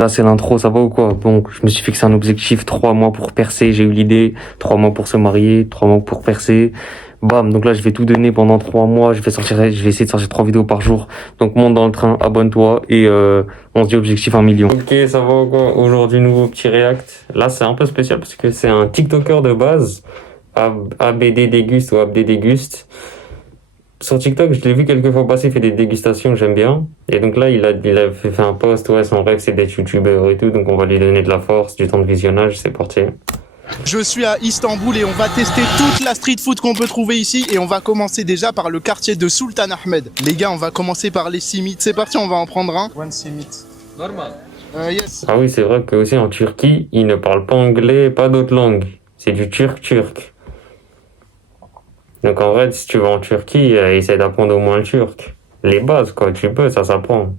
Là, c'est l'intro, ça va ou quoi? Bon, je me suis fixé un objectif, 3 mois pour percer, j'ai eu l'idée, 3 mois pour se marier, 3 mois pour percer. Bam, donc là, je vais tout donner pendant 3 mois, je vais essayer de sortir 3 vidéos par jour. Donc, monte dans le train, abonne-toi et on se dit objectif 1 million. Ok, ça va ou quoi? Aujourd'hui, nouveau petit react. Là, c'est un peu spécial parce que c'est un TikToker de base, ABD Déguste ou ABD Déguste. Sur TikTok, je l'ai vu quelques fois passer, il fait des dégustations, j'aime bien. Et donc là, il a fait un post, ouais, son rêve c'est d'être youtubeur et tout, donc on va lui donner de la force, du temps de visionnage, c'est parti. Je suis à Istanbul et on va tester toute la street food qu'on peut trouver ici et on va commencer déjà par le quartier de Sultan Ahmed. Les gars, on va commencer par les simit. C'est parti, on va en prendre un. One simit. Normal. Yes. Ah oui, c'est vrai que aussi en Turquie, ils ne parlent pas anglais, pas d'autres langues. C'est du turc. Donc en vrai, si tu vas en Turquie, essaie d'apprendre au moins le turc. Les bases, quoi, tu peux, ça s'apprend.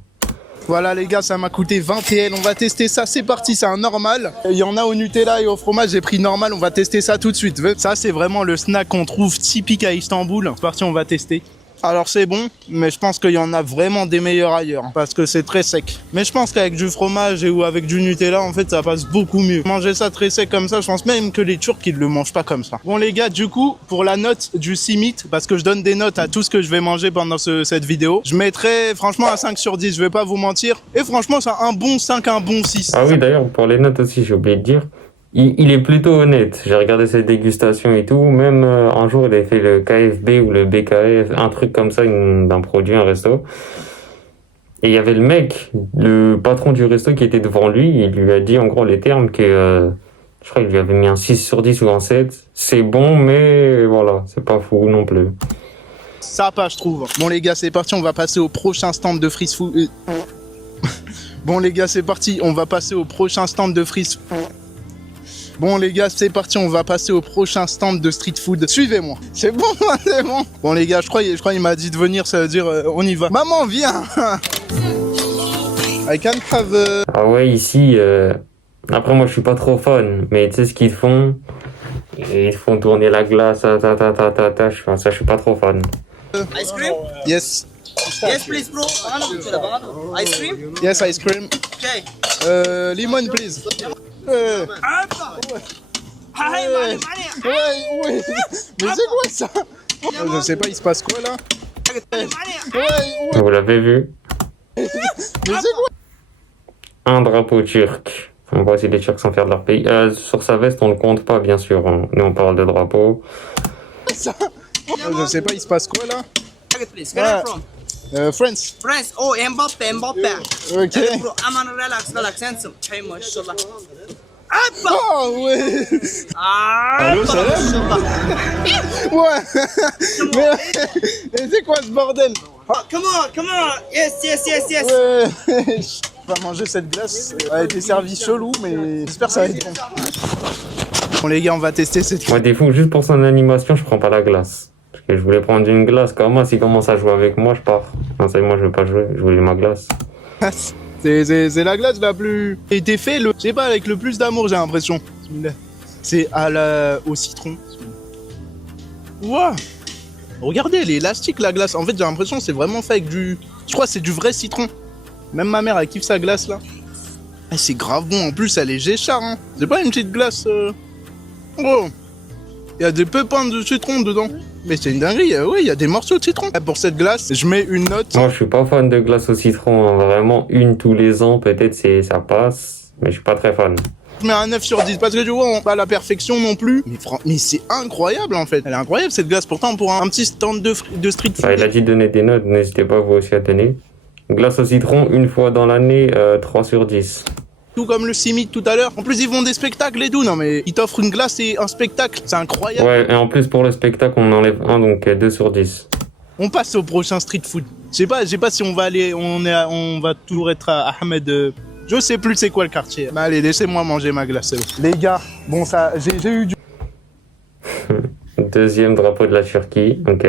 Voilà les gars, ça m'a coûté 20 TL, on va tester ça, c'est parti, c'est un normal. Il y en a au Nutella et au fromage, j'ai pris normal, on va tester ça tout de suite. Ça c'est vraiment le snack qu'on trouve typique à Istanbul. C'est parti, on va tester. Alors c'est bon, mais je pense qu'il y en a vraiment des meilleurs ailleurs, parce que c'est très sec. Mais je pense qu'avec du fromage ou avec du Nutella, en fait, ça passe beaucoup mieux. Manger ça très sec comme ça, je pense même que les Turcs, ils le mangent pas comme ça. Bon les gars, du coup, pour la note du simit, parce que je donne des notes à tout ce que je vais manger pendant cette vidéo, je mettrai franchement à 5 sur 10, je vais pas vous mentir. Et franchement, c'est un bon 5, un bon 6. Ah oui, d'ailleurs, pour les notes aussi, j'ai oublié de dire. Il est plutôt honnête. J'ai regardé ses dégustations et tout. Même un jour, il avait fait le KFB ou le BKF, un truc comme ça, d'un produit, un resto. Et il y avait le mec, le patron du resto qui était devant lui. Il lui a dit en gros les termes que je crois qu'il lui avait mis un 6 sur 10 ou un 7. C'est bon, mais voilà, c'est pas fou non plus. Ça passe, je trouve. Bon les gars, c'est parti, on va passer au prochain stand de free food. Bon les gars, c'est parti, on va passer au prochain stand de free food. Bon les gars, c'est parti, on va passer au prochain stand de street food. Suivez-moi. C'est bon, c'est bon. Bon les gars, je crois il m'a dit de venir, ça veut dire on y va. Maman, viens. I can have... Ah ouais, ici, après moi je suis pas trop fan, mais tu sais ce qu'ils font? Ils font tourner la glace, ça je suis pas trop fan. Ice cream? Yes. Yes, please, bro. Ice cream? Yes, ice cream. Okay. Lemon, please. Hi, Ouais, ouais. Mais c'est quoi ça? Je sais pas, il se passe quoi là? Ouais. Vous l'avez vu? Mais c'est quoi? Un drapeau turc. On voit si les Turcs sont fiers de leur pays. Sur sa veste, on le compte pas, bien sûr. Nous, on parle de drapeau. Ça? Je sais pas, il se passe quoi là? Please. Where are you from? France. France. Oh, Mbappe. Ok. Bro, aman, relax, handsome. Hey, mashallah. Oh ouais. Allô, ça va? Ouais. Mais c'est quoi ce bordel? Come on. Yes. Ouais. On va manger cette glace. Elle a été servie chelou, mais j'espère que ça va être bon. Bon les gars, on va tester cette... Moi, des fois, juste pour son animation, je prends pas la glace. Parce que je voulais prendre une glace. Comment s'il commence à jouer avec moi, je pars. Non, ça y est, moi, je veux pas jouer. Je voulais ma glace. C'est la glace la plus... Et été fait, je sais pas, avec le plus d'amour, j'ai l'impression. C'est au citron. Ouah. Regardez, elle est élastique la glace. En fait, j'ai l'impression que c'est vraiment fait avec du... Je crois que c'est du vrai citron. Même ma mère, elle kiffe sa glace là. Eh, c'est grave bon. En plus, elle est géchard. Hein. C'est pas une petite glace... Oh. Il y a des pépins de citron dedans. Mais c'est une dinguerie, oui, il y a des morceaux de citron. Pour cette glace, je mets une note. Moi, je suis pas fan de glace au citron. Hein. Vraiment, une tous les ans, peut-être, ça passe. Mais je suis pas très fan. Je mets un 9 sur 10 parce que tu vois, on pas la perfection non plus. Mais c'est incroyable en fait. Elle est incroyable cette glace. Pourtant, pour un petit stand de street food. Bah, il a dit de donner des notes. N'hésitez pas vous aussi à donner. Glace au citron, une fois dans l'année, 3 sur 10. Tout comme le simit tout à l'heure. En plus, ils font des spectacles et tout. Non, mais ils t'offrent une glace et un spectacle. C'est incroyable. Ouais, et en plus, pour le spectacle, on enlève un, donc 2 sur 10. On passe au prochain street food. Je sais pas si on va aller. On va toujours être à Ahmed. Je sais plus c'est quoi le quartier. Mais allez, laissez-moi manger ma glace. Les gars, bon, ça, j'ai eu Deuxième drapeau de la Turquie, ok.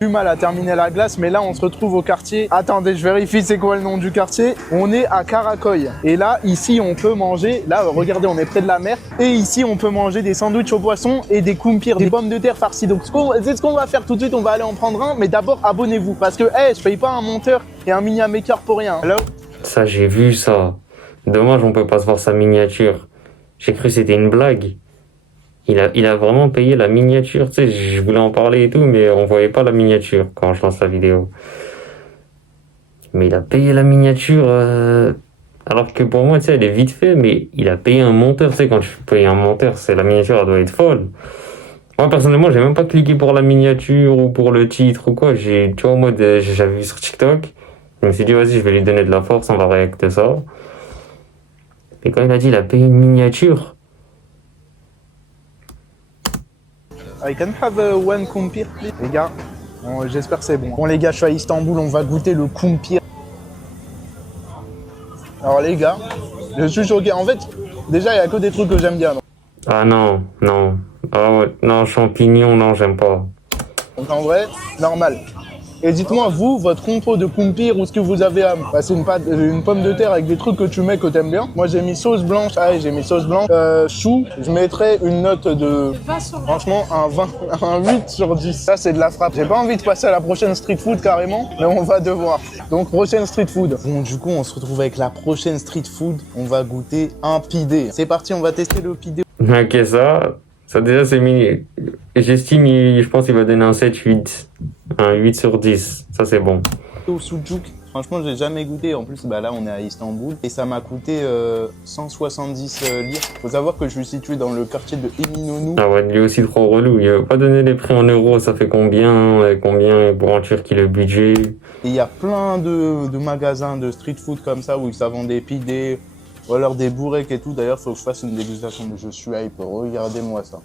du mal à terminer la glace, mais là on se retrouve au quartier. Attendez, je vérifie c'est quoi le nom du quartier. On est à Karakoy. Et là, ici on peut manger, là regardez, on est près de la mer. Et ici on peut manger des sandwichs au poisson et des kumpirs, des pommes de terre farcies. Donc c'est ce qu'on va faire tout de suite, on va aller en prendre un. Mais d'abord abonnez-vous, parce que je paye pas un monteur et un mini maker pour rien. Alors Ça, j'ai vu ça. Dommage, on peut pas se voir sa miniature. J'ai cru que c'était une blague. Il a vraiment payé la miniature, tu sais, je voulais en parler et tout, mais on voyait pas la miniature quand je lance la vidéo. Mais il a payé la miniature, alors que pour moi, tu sais, elle est vite fait, mais il a payé un monteur, tu sais, quand tu payes un monteur, c'est la miniature, elle doit être folle. Moi, personnellement, j'ai même pas cliqué pour la miniature ou pour le titre ou quoi, tu vois, en mode, j'avais vu sur TikTok, je me suis dit, vas-y, je vais lui donner de la force, on va réacter ça. Et quand il a dit, il a payé une miniature, I can have one kumpir, please. Les gars, j'espère que c'est bon. Bon les gars, je suis à Istanbul, on va goûter le kumpir. Alors les gars, je suis choqué. En fait, déjà, il y a que des trucs que j'aime bien. ah non, non, ah ouais, non, champignons, non, j'aime pas. Donc en vrai, normal. Et dites-moi, vous, votre compo de kumpir ou ce que vous avez à... Bah, c'est une pomme de terre avec des trucs que tu mets que t'aimes bien. Moi, j'ai mis sauce blanche. Ah ouais, j'ai mis sauce blanche. Chou, je mettrais une note de... Franchement, un 20, un 8 sur 10. Ça, c'est de la frappe. J'ai pas envie de passer à la prochaine street food carrément, mais on va devoir. Donc, prochaine street food. Bon, du coup, on se retrouve avec la prochaine street food. On va goûter un pidé. C'est parti, on va tester le pidé. Ok, ça déjà c'est mini. J'estime, je pense qu'il va donner un 7-8. Un 8 sur 10. Ça c'est bon. Au sucuk, franchement, j'ai jamais goûté. En plus, bah là, on est à Istanbul et ça m'a coûté 170 lire. Faut savoir que je suis situé dans le quartier de Eminönü. Ah ouais, lui aussi trop relou. Il va pas donner les prix en euros. Ça fait combien pour en Turquie le budget? Et il y a plein de magasins de street food comme ça où ça vend des pidés, ou alors des bourrecs et tout. D'ailleurs, faut que je fasse une dégustation de je suis hype. Regardez-moi ça.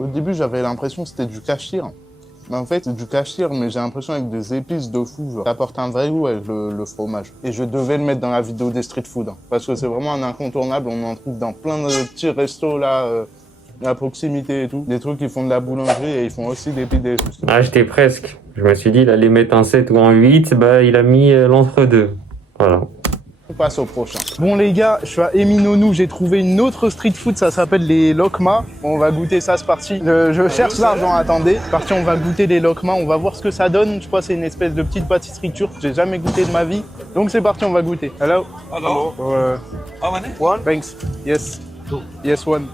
Au début, j'avais l'impression que c'était du kachir. Mais en fait, c'est du kachir, mais j'ai l'impression avec des épices de fou. Genre. Ça apporte un vrai goût avec le fromage. Et je devais le mettre dans la vidéo des street food. Hein, parce que c'est vraiment un incontournable. On en trouve dans plein de petits restos là, à proximité et tout. Des trucs qui font de la boulangerie et ils font aussi des pidés. Justement. Ah, j'étais presque. Je me suis dit, il allait mettre un 7 ou un 8. Bah, il a mis l'entre-deux. Voilà. On passe au prochain. Bon les gars, je suis à Eminönü, j'ai trouvé une autre street food, ça s'appelle les lokma. On va goûter ça, c'est parti. Je cherche l'argent, attendez. C'est parti, on va goûter les lokma, on va voir ce que ça donne. Je crois que c'est une espèce de petite pâtisserie turque, j'ai jamais goûté de ma vie. Donc c'est parti, on va goûter. Hello. Hello. One. Thanks. Yes. Yes, one.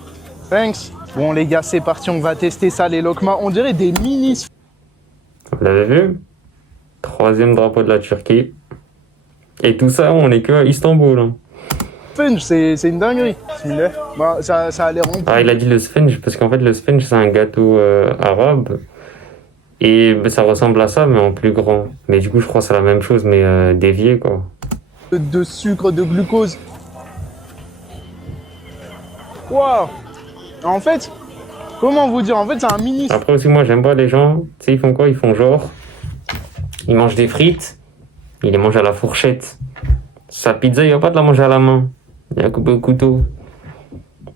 Thanks. Bon les gars, c'est parti, on va tester ça, les lokma. On dirait des mini... Vous l'avez vu? 3e drapeau de la Turquie. Et tout ça, on est que à Istanbul. Hein. Sponge, c'est une dinguerie. Bah, ça a l'air rempli. Ah, il a dit le sponge, parce qu'en fait, le sponge, c'est un gâteau arabe. Et ça ressemble à ça, mais en plus grand. Mais du coup, je crois que c'est la même chose, mais dévié, quoi. De sucre, de glucose. Waouh! En fait, comment vous dire? En fait, c'est un mini... Après aussi, moi, j'aime pas les gens. Tu sais, ils font quoi? Ils font genre... Ils mangent des frites. Ils les mangent à la fourchette. Sa pizza, il va pas te la manger à la main. Il a coupé au couteau.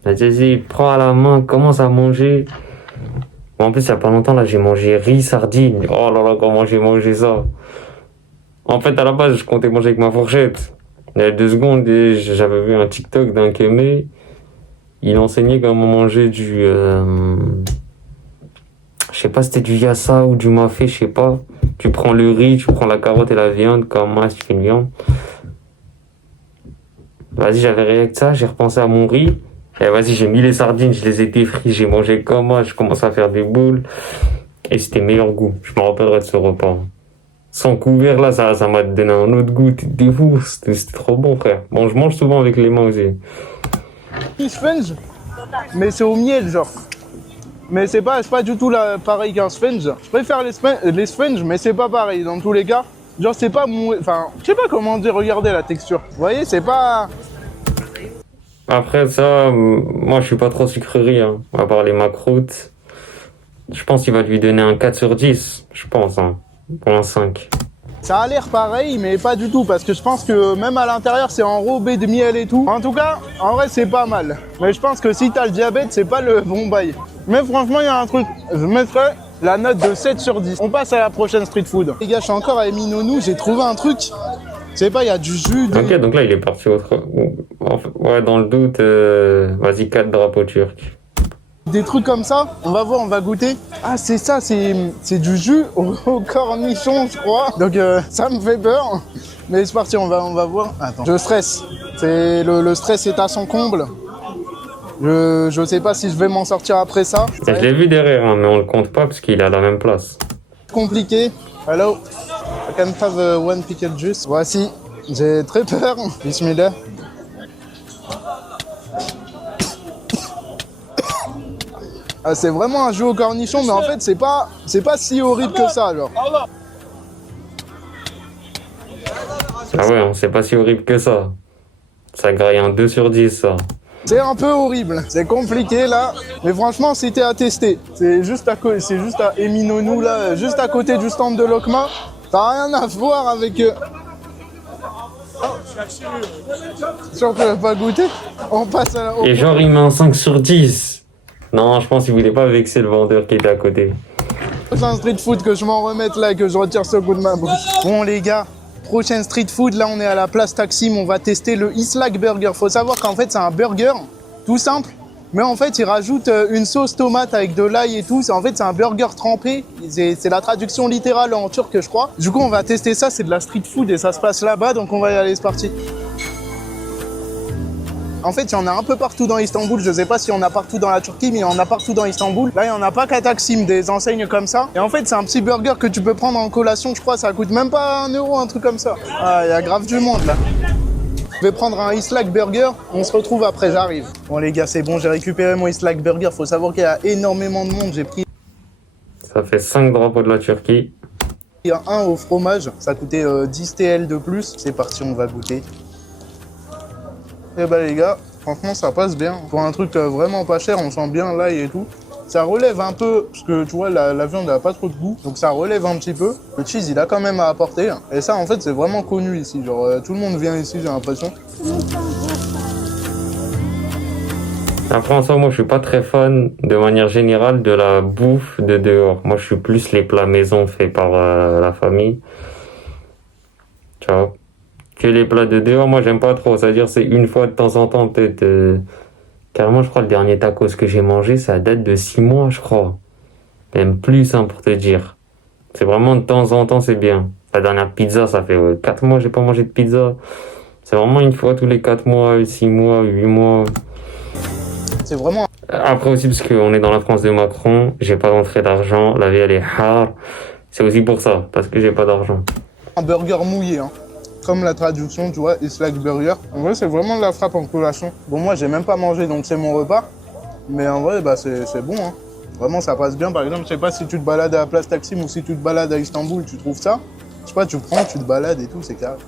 Vas-y, prends à la main, commence à manger. Bon, en plus, il y a pas longtemps, là, j'ai mangé riz, sardine. Oh là là, comment j'ai mangé ça. En fait, à la base, je comptais manger avec ma fourchette. Il y a 2 secondes, j'avais vu un TikTok d'un Kémé. Il enseignait comment manger du... je sais pas si c'était du yassa ou du mafé, je sais pas. Tu prends le riz, tu prends la carotte et la viande, comment tu fais une viande. Vas-y, j'avais réacté ça, j'ai repensé à mon riz. Et vas-y, j'ai mis les sardines, je les ai défrites, j'ai mangé comme moi, je commence à faire des boules. Et c'était meilleur goût. Je me rappellerai de ce repas. Sans couvert, là, ça m'a donné un autre goût. T'es fou, c'était trop bon, frère. Bon, je mange souvent avec les mains aussi. Sponge, mais c'est au miel, genre. Mais c'est pas du tout pareil qu'un sponge. Je préfère les sponges, mais c'est pas pareil dans tous les cas. Genre c'est pas mou... Enfin, je sais pas comment dire, regardez la texture. Vous voyez, c'est pas... Après ça, moi je suis pas trop sucrerie, hein. À part les macroutes. Je pense qu'il va lui donner un 4 sur 10, je pense, hein. Pour un 5. Ça a l'air pareil, mais pas du tout, parce que je pense que même à l'intérieur, c'est enrobé de miel et tout. En tout cas, en vrai, c'est pas mal. Mais je pense que si t'as le diabète, c'est pas le bon bail. Mais franchement, il y a un truc, je mettrais la note de 7 sur 10. On passe à la prochaine street food. Les gars, je suis encore à Eminönü, j'ai trouvé un truc. Je sais pas, il y a du jus de... Ok, donc là, il est parti autre... Ouais, dans le doute, vas-y, 4 drapeaux turcs. Des trucs comme ça, on va voir, on va goûter. Ah c'est ça, c'est du jus au cornichon je crois. Donc ça me fait peur. Mais c'est parti, on va voir. Attends, je stresse. Le stress est à son comble. Je sais pas si je vais m'en sortir après ça. Je l'ai vu derrière, hein, mais on le compte pas parce qu'il est à la même place. Compliqué. Hello. I can have one pickle juice. Voici. J'ai très peur. Bismillah. Ah, c'est vraiment un jus au cornichon, mais en fait, c'est pas si horrible que ça, genre. Ah ouais, c'est pas si horrible que ça. Ça graille un 2 sur 10, ça. C'est un peu horrible, c'est compliqué là, mais franchement c'était à tester. C'est juste à Eminonou là, juste à côté du stand de Lokma. Ça n'a rien à voir avec Sûr que tu vas pas goûter. On passe à la... Et genre il met un 5 sur 10. Non, je pense qu'il voulait pas vexer le vendeur qui était à côté. C'est un street food que je m'en remette là, que je retire ce goût de ma bouche. Bon les gars, prochaine street food, là on est à la place Taksim, on va tester le Islak Burger. Faut savoir qu'en fait c'est un burger, tout simple, mais en fait ils rajoutent une sauce tomate avec de l'ail et tout. En fait c'est un burger trempé, c'est la traduction littérale en turc je crois. Du coup on va tester ça, c'est de la street food et ça se passe là-bas, donc on va y aller, c'est parti. En fait, il y en a un peu partout dans Istanbul. Je sais pas s'il y en a partout dans la Turquie, mais il y en a partout dans Istanbul. Là, il y en a pas qu'à Taksim, des enseignes comme ça. Et en fait, c'est un petit burger que tu peux prendre en collation, je crois. Ça coûte même pas 1 euro, un truc comme ça. Ah, il y a grave du monde, là. Je vais prendre un Islak Burger. On se retrouve après, j'arrive. Bon, les gars, c'est bon. J'ai récupéré mon Islak Burger. Faut savoir qu'il y a énormément de monde. J'ai pris... Ça fait 5 drapeaux de la Turquie. Il y a un au fromage. Ça coûtait 10 TL de plus. C'est parti, on va goûter. Et bah les gars, franchement ça passe bien. Pour un truc vraiment pas cher, on sent bien l'ail et tout. Ça relève un peu, parce que tu vois la viande elle a pas trop de goût, donc ça relève un petit peu. Le cheese il a quand même à apporter. Et ça en fait c'est vraiment connu ici, genre tout le monde vient ici j'ai l'impression. Après en soi, moi je suis pas très fan de manière générale de la bouffe de dehors. Moi je suis plus les plats maison faits par la famille. Tu vois. Que les plats de dehors, moi j'aime pas trop. C'est-à-dire c'est une fois de temps en temps peut-être. Carrément je crois le dernier tacos que j'ai mangé ça date de 6 mois je crois. Même plus hein, pour te dire. C'est vraiment de temps en temps c'est bien. La dernière pizza ça fait 4 mois j'ai pas mangé de pizza. C'est vraiment une fois tous les 4 mois, 6 mois, 8 mois. C'est vraiment... Après aussi parce qu'on est dans la France de Macron, j'ai pas d'entrée d'argent, la vie elle est hard. C'est aussi pour ça, parce que j'ai pas d'argent. Un burger mouillé hein. Comme la traduction, tu vois, Islak Burger. En vrai, c'est vraiment de la frappe en collation. Bon, moi, j'ai même pas mangé, donc c'est mon repas. Mais en vrai, bah, c'est bon. Hein. Vraiment, ça passe bien. Par exemple, je sais pas si tu te balades à la place Taksim ou si tu te balades à Istanbul, tu trouves ça. Je sais pas, tu prends, tu te balades et tout, c'est carré.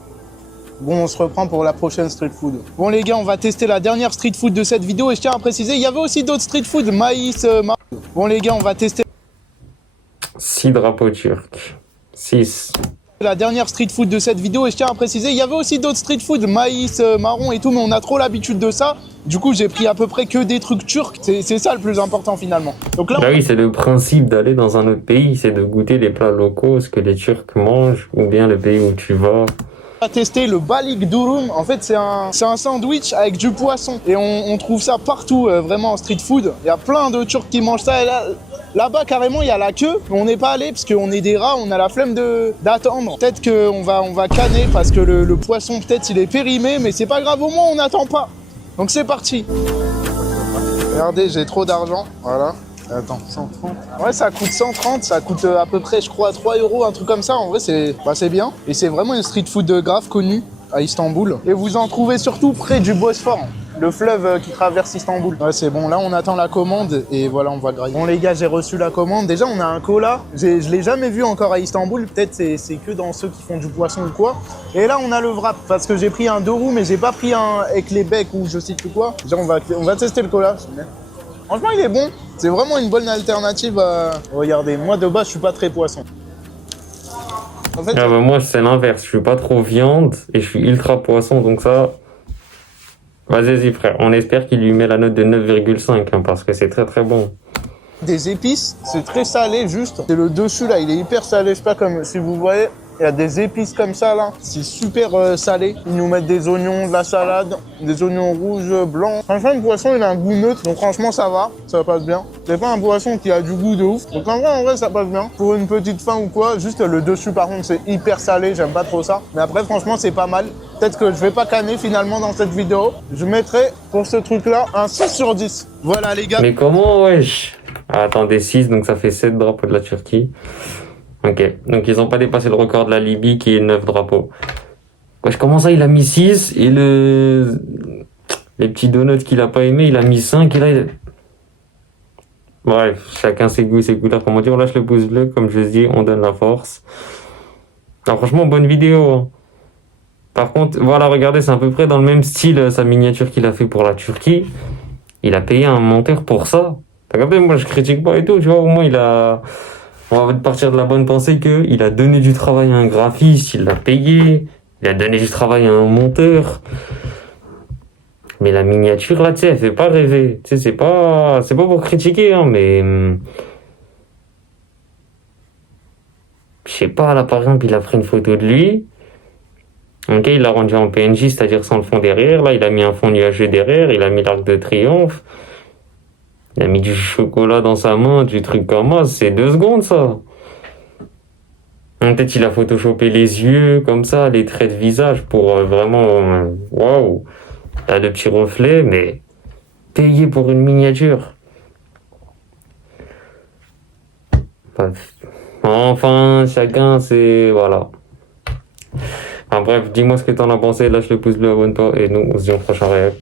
Bon, on se reprend pour la prochaine street food. Bon, les gars, on va tester la dernière street food de cette vidéo. Et je tiens à préciser, il y avait aussi d'autres street food, maïs, Bon, les gars, on va tester... 6 drapeaux turcs. 6. La dernière street food de cette vidéo et je tiens à préciser, il y avait aussi d'autres street food, maïs, marron et tout, mais on a trop l'habitude de ça. Du coup, j'ai pris à peu près que des trucs turcs. C'est ça le plus important finalement. Donc là, bah oui, c'est le principe d'aller dans un autre pays, c'est de goûter les plats locaux, ce que les Turcs mangent, ou bien le pays où tu vas. On va tester le balik durum. En fait, c'est un sandwich avec du poisson. Et on trouve ça partout, vraiment en street food. Il y a plein de Turcs qui mangent ça. Et là-bas, carrément, il y a la queue. On n'est pas allé parce qu'on est des rats, on a la flemme d'attendre. Peut-être qu'on va canner parce que le poisson, peut-être, il est périmé. Mais c'est pas grave, au moins, on n'attend pas. Donc c'est parti. Regardez, j'ai trop d'argent. Voilà. Attends, 130. Ouais, ça coûte 130, ça coûte à peu près, je crois, 3 euros, un truc comme ça. En vrai, c'est bien. Et c'est vraiment une street food grave connue à Istanbul. Et vous en trouvez surtout près du Bosphore, le fleuve qui traverse Istanbul. Ouais, c'est bon. Là, on attend la commande et voilà, on va grailler. Bon, les gars, j'ai reçu la commande. Déjà, on a un cola. Je l'ai jamais vu encore à Istanbul. Peut-être c'est que dans ceux qui font du poisson ou quoi. Et là, on a le wrap parce que j'ai pris un 2 roues, mais j'ai pas pris un avec les becs ou je sais plus quoi. Genre, on va tester le cola. Franchement, il est bon. C'est vraiment une bonne alternative à... Regardez, moi de base, je suis pas très poisson. En fait, Ah bah moi, c'est l'inverse. Je suis pas trop viande et je suis ultra poisson, donc ça... Vas-y, frère. On espère qu'il lui met la note de 9,5 hein, parce que c'est très très bon. des épices, c'est très salé juste. C'est le dessus là, il est hyper salé. Je sais pas comme si vous voyez. Il y a des épices comme ça là. C'est super salé. Ils nous mettent des oignons, de la salade, des oignons rouges, blancs. Franchement, le poisson il a un goût neutre. Donc franchement ça va, ça passe bien. C'est pas un poisson qui a du goût de ouf. Donc en vrai ça passe bien. Pour une petite faim ou quoi, juste le dessus par contre c'est hyper salé. J'aime pas trop ça. Mais après franchement c'est pas mal. Peut-être que je vais pas canner finalement dans cette vidéo. Je mettrai pour ce truc là un 6 sur 10. Voilà les gars. Mais comment, wesh? Ah, attendez, 6, donc ça fait 7 drapeaux de la Turquie. Ok, donc ils ont pas dépassé le record de la Libye qui est 9 drapeaux. Wesh, comment ça, il a mis 6 et les petits donuts qu'il a pas aimé, il a mis 5 et là, Bref, chacun ses goûts et ses couleurs. Comment dire, on lâche le pouce bleu, comme je dis, on donne la force. Alors franchement, bonne vidéo. Hein. Par contre, voilà, regardez, c'est à peu près dans le même style, sa miniature qu'il a fait pour la Turquie. Il a payé un monteur pour ça. Regardez, moi je critique pas et tout, tu vois, au moins on va partir de la bonne pensée qu'il a donné du travail à un graphiste, il l'a payé, il a donné du travail à un monteur. Mais la miniature, là, tu sais, elle fait pas rêver. Tu sais, c'est pas pour critiquer, hein, mais... Je sais pas, là, par exemple, il a pris une photo de lui. Ok, il l'a rendu en PNJ, c'est-à-dire sans le fond derrière. Là, il a mis un fond nuageux derrière, il a mis l'arc de triomphe. Il a mis du chocolat dans sa main, du truc comme ça. C'est 2 secondes, ça. Peut-être il a photoshopé les yeux, comme ça, les traits de visage pour vraiment... Waouh. Il a de petits reflets, mais payé pour une miniature. Bref. Enfin, chacun, c'est... Voilà. Enfin bref, dis-moi ce que t'en as pensé, lâche le pouce bleu, abonne-toi, et nous, on se dit au prochain réel.